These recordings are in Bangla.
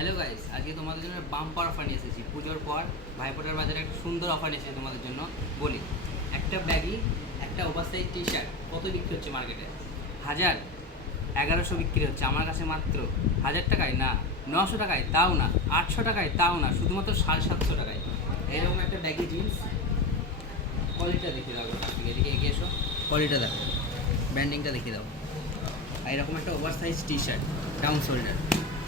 হ্যালো গাইস, আজকে তোমাদের জন্য বাম্পার অফার নিয়ে এসেছি। পুজোর পর ভাইফোঁটার বাজারে একটা সুন্দর অফার নিয়ে এসেছি তোমাদের জন্য। বলি, একটা ব্যাগি, একটা ওভারসাইজ টি শার্ট কত বিক্রি হচ্ছে মার্কেটে? 1100 বিক্রি হচ্ছে, আমার কাছে মাত্র 1000 টাকায় না, 900 টাকায় তাও না, 800 টাকায় তাও না, শুধুমাত্র 750 টাকায়। এরকম একটা ব্যাগি জিন্স, কোয়ালিটিটা দেখিয়ে দাও, এদিকে এগিয়ে এসো, কোয়ালিটিটা দেখো, ব্র্যান্ডিংটা দেখিয়ে দাও। আর এরকম একটা oversize T shirt down shoulder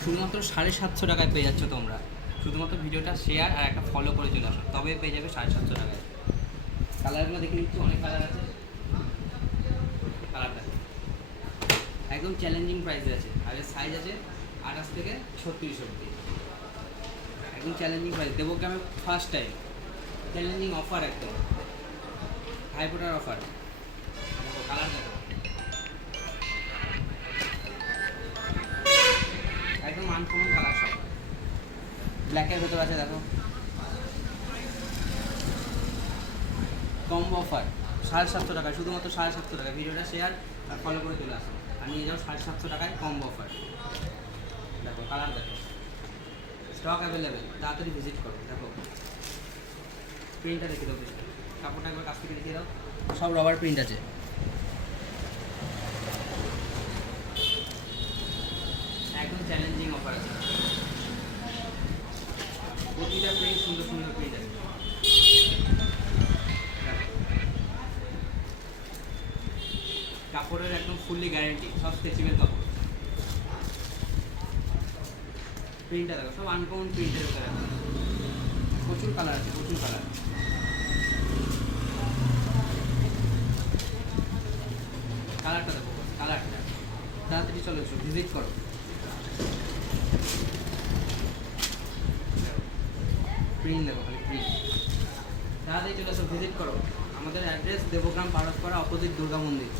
শুধুমাত্র 750 টাকায় পেয়ে যাচ্ছ তোমরা। শুধুমাত্র ভিডিওটা শেয়ার আর একটা ফলো করে চলে আসো, তবে পেয়ে যাবে 750 টাকায়। কালারগুলো দেখে নিচ্ছি, অনেক কালার আছে। কালারটা একদম চ্যালেঞ্জিং প্রাইসে আছে। আর এর সাইজ আছে 28 থেকে 36 অবধি। একদম চ্যালেঞ্জিং প্রাইস দেবো কি আমি ফার্স্ট টাইম। চ্যালেঞ্জিং অফার, একদম ভাইফোঁটার অফার। দেখো কালার, দেখো একদম আনকমন কালার, সব ব্ল্যাকের ভেতর আছে। দেখো কম্বো অফার 750 টাকায়, শুধুমাত্র 750 টাকায়। ভিডিওটা শেয়ার আর ফলো করে চলে আসো আর নিয়ে যাও 750 টাকায় কম্বো অফার। দেখো কালার, দেখো স্টক অ্যাভেলেবেল, তাড়াতাড়ি ভিজিট করো। দেখো প্রিন্টটা দেখিয়ে দাও, কাপড়টা একবার কাছ থেকে দেখিয়ে দাও, সব রবার প্রিন্ট আছে। একদম চ্যালেঞ্জিং অফার আছে, প্রতিটা প্রিন্ট সুন্দর সুন্দর প্রিন্ট আছে। কাপড়ের একদম ফুললি গ্যারেন্টি, সব স্ট্রেচেবল কাপড়। প্রিন্টটা দেখো, সব আনকমন প্রিন্টের উপরে আছে। প্রচুর কালার আছে, প্রচুর কালার। কালারটা দেখো, কালারটা তাড়াতাড়ি চলে এসো, ভিজিট করো। প্রিন্ট দেখো, খালি প্রিন্ট। তাড়াতাড়ি চলে এসো, ভিজিট করো। আমাদের অ্যাড্রেস দেবগ্রাম পারস্পরা, অপোজিট দুর্গা মন্দির।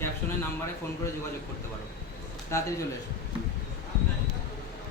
ক্যাপশনের নাম্বারে ফোন করে যোগাযোগ করতে পারো। তাড়াতাড়ি চলে এসো।